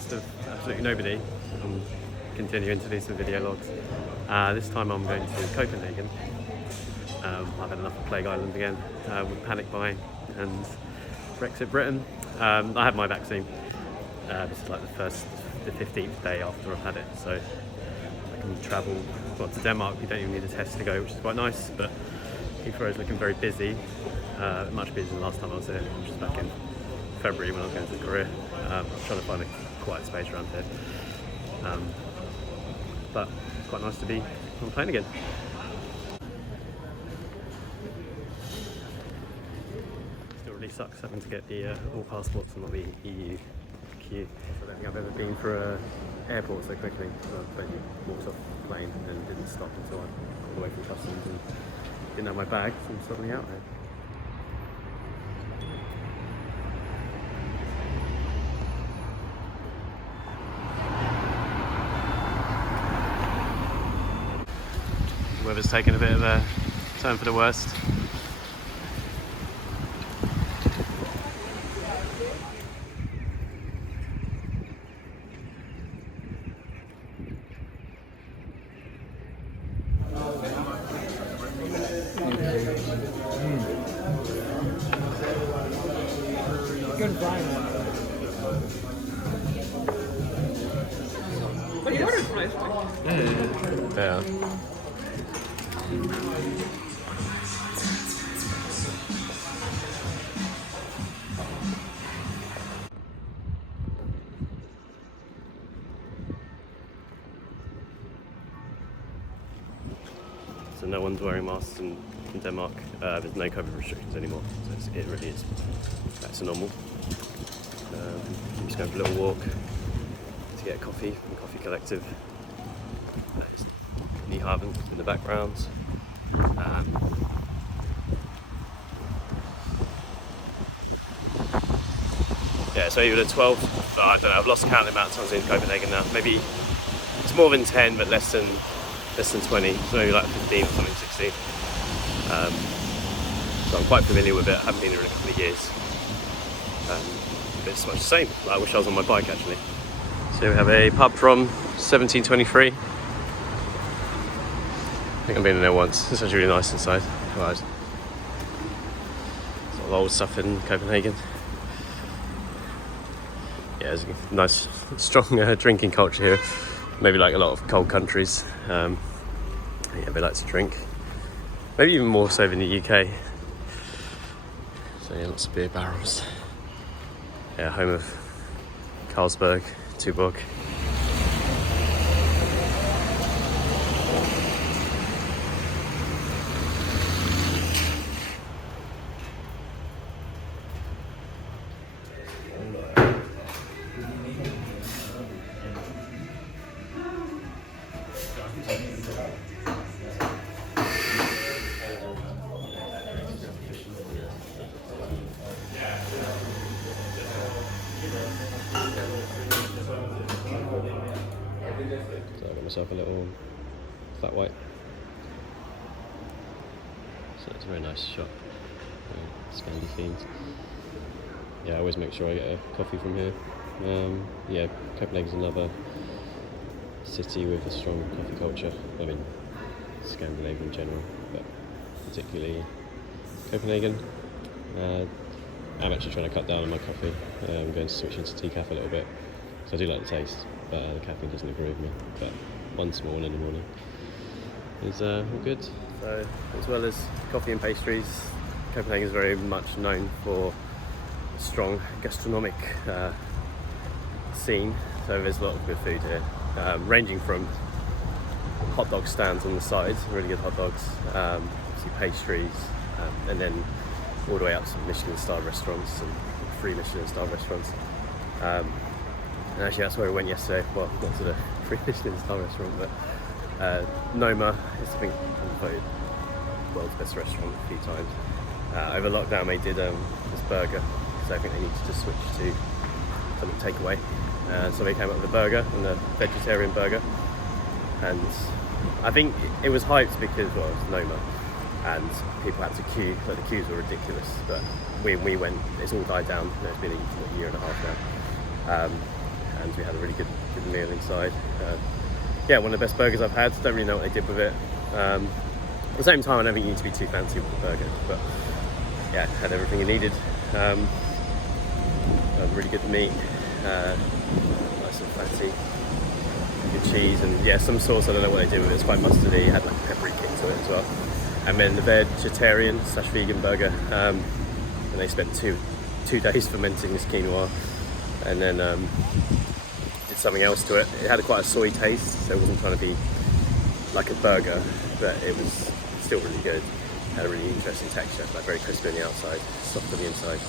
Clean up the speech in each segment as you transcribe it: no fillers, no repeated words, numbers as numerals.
request of absolutely nobody, I'm continuing to do some video logs. This time I'm going to Copenhagen. I've had enough of Plague Island again with panic buying and Brexit Britain. I had my vaccine. This is like the 15th day after I've had it, so I can travel to Denmark. You don't even need a test to go, which is quite nice, but Heathrow is looking very busy, much busier than last time I was here, which was back in February when I was going to Korea. I'm trying to find a quiet space around here, but it's quite nice to be on the plane again. Still really sucks having to get the all passports and not the EU queue. I don't think I've ever been for an airport so quickly. I basically walked off the plane and didn't stop until I got away from customs and didn't have my bag, so I'm suddenly out there. The weather's taken a bit of a turn for the worst. Good Brian. But you ordered nice one. Yeah. So no one's wearing masks in Denmark. There's no COVID restrictions anymore, so it really is back to normal. I'm just going for a little walk to get a coffee from Coffee Collective. Nyhavn in the background. Yeah, so even at 12, I don't know, I've lost count of the amount of times in Copenhagen now. Maybe it's more than 10, but less than 20, so maybe like 15 or something, 16. So I'm quite familiar with it. I haven't been here in a couple of years. But it's much the same. I wish I was on my bike actually. So we have a pub from 1723. I think I've been in there once. It's actually really nice inside. Right. Sort of old stuff in Copenhagen. Yeah, there's a nice, strong drinking culture here. Maybe like a lot of cold countries. Yeah, they like to drink. Maybe even more so than the UK. So yeah, lots of beer barrels. Yeah, home of Carlsberg, Tuborg. So I got myself a little flat white. So it's a very nice shop. Scandi themed. Yeah, I always make sure I get a coffee from here. Yeah, Copenhagen's another city with a strong coffee culture. I mean, Scandinavia in general, but particularly Copenhagen. I'm actually trying to cut down on my coffee. I'm going to switch into decaf a little bit. So I do like the taste, but the caffeine doesn't agree with me. But one small one in the morning is all good. So, as well as coffee and pastries, Copenhagen is very much known for a strong gastronomic scene. So there's a lot of good food here, ranging from hot dog stands on the side, really good hot dogs, obviously pastries, and then all the way up to Michelin-star restaurants and 3 Michelin-star restaurants. And actually that's where we went yesterday. Well, not to the 3 Michelin-star restaurant, but Noma is, I think, voted world's best restaurant a few times. Over lockdown they did this burger, so I think they needed to switch to something takeaway. So they came up with a burger and a vegetarian burger. And I think it was hyped because, well, it's Noma, and people had to queue, but the queues were ridiculous. But we went, it's all died down. It's been a year and a half now. and we had a really good meal inside. Yeah, one of the best burgers I've had. Don't really know what they did with it. At the same time, I don't think you need to be too fancy with the burger, but yeah, had everything you needed. Really good meat, nice and fatty, good cheese, and yeah, some sauce. I don't know what they did with it. It's quite mustardy. It had like a peppery kick to it as well. And then the vegetarian/vegan burger, and they spent two days fermenting this quinoa, and then did something else to it. It had quite a soy taste, so it wasn't trying to be like a burger, but it was still really good. Had a really interesting texture, like very crispy on the outside, soft on the inside.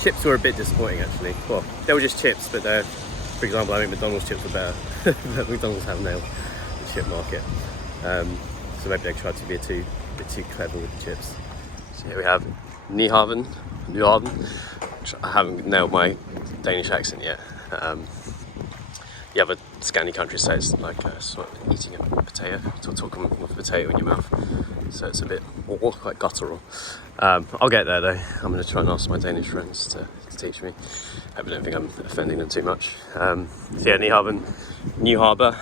Chips were a bit disappointing actually. Well, they were just chips, but for example, I think McDonald's chips were better. But McDonald's have nailed the chip market. So maybe they tried to be a bit too clever with the chips. So here we have Nyhavn. I haven't nailed my Danish accent yet. The other Scandi countries say it's like sort of eating a potato, talking with a potato in your mouth. So it's a bit more quite guttural. I'll get there though. I'm going to try and ask my Danish friends to teach me. I don't think I'm offending them too much. So yeah, Nyhavn, New Harbour.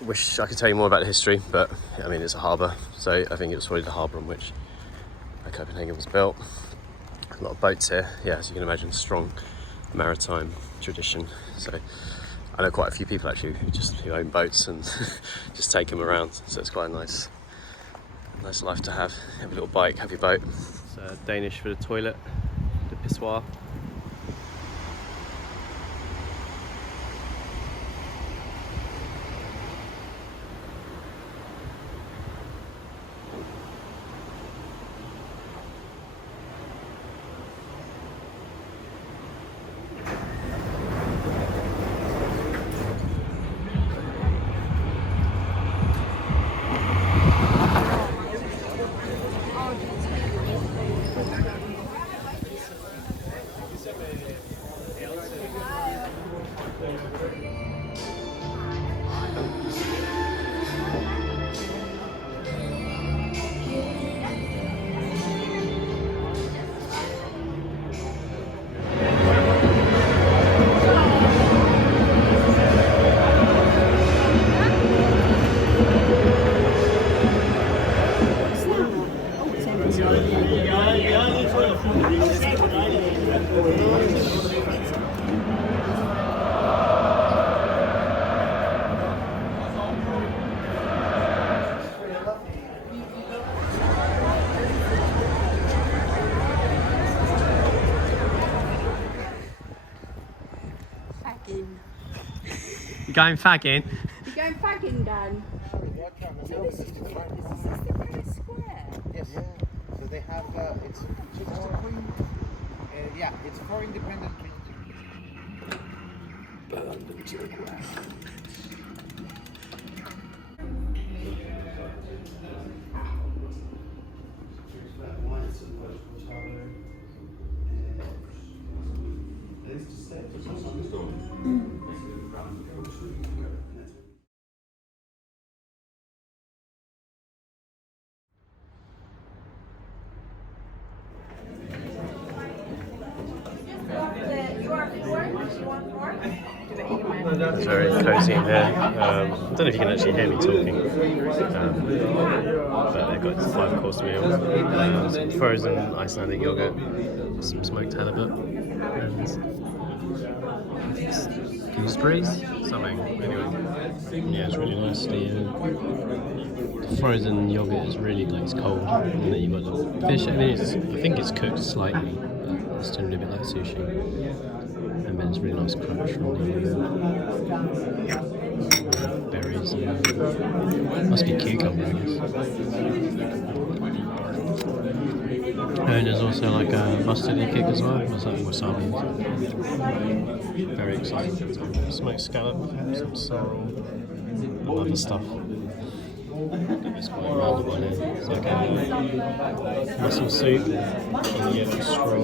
Wish I could tell you more about the history, but I mean it's a harbour, so I think it was probably the harbour on which Copenhagen was built. A lot of boats here, yeah, as you can imagine, strong maritime tradition. So I know quite a few people actually who own boats and just take them around, so it's quite a nice life to have. Have a little bike, have your boat. It's Danish for the toilet, the pissoir. You going fagging? You're going fagging, Dan? This is the Paris Square. Yes. Yeah. So they have it's yeah, it's 4 independent It's very cosy in here. I don't know if you can actually hear me talking, but they've got 5-course meals, some frozen Icelandic yogurt, some smoked halibut, and gooseberries, something. Anyway, yeah, it's really nice. The frozen yogurt is really like it's cold, and then you've got the fish. I think it's cooked slightly, but it's generally a bit like sushi. And then it's really nice crunch from the berries and must be cucumber, I guess. And there's also like a mustardy kick as well. There's like wasabi. Very exciting. Smoked scallop, some sorrel, and other stuff. It's quite a random one here. It's like a mussel soup on the yellow straw.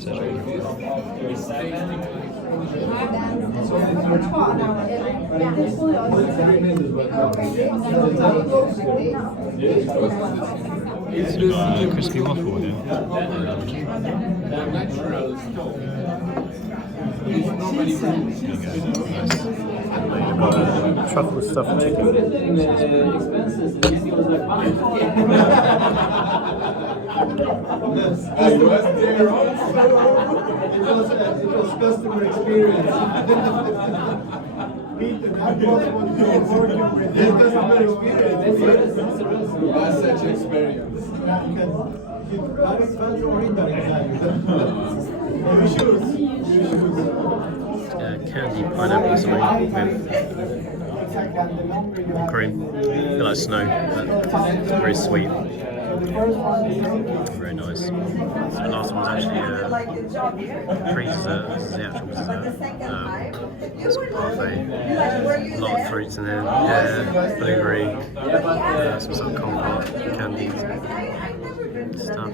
So Crispy waffle here. Truffle stuffed chicken. I was there also. It was customer experience. Peter, that was what you were working with. Yes, customer experience. That's such experience. Candy pineapple something with cream. I feel like snow, but very sweet. Very nice. So the last one was actually pre-dessert. This is the actual dessert. It's a parfait. A lot of fruits in there. Yeah, blueberry, some sort of compote, candied stuff.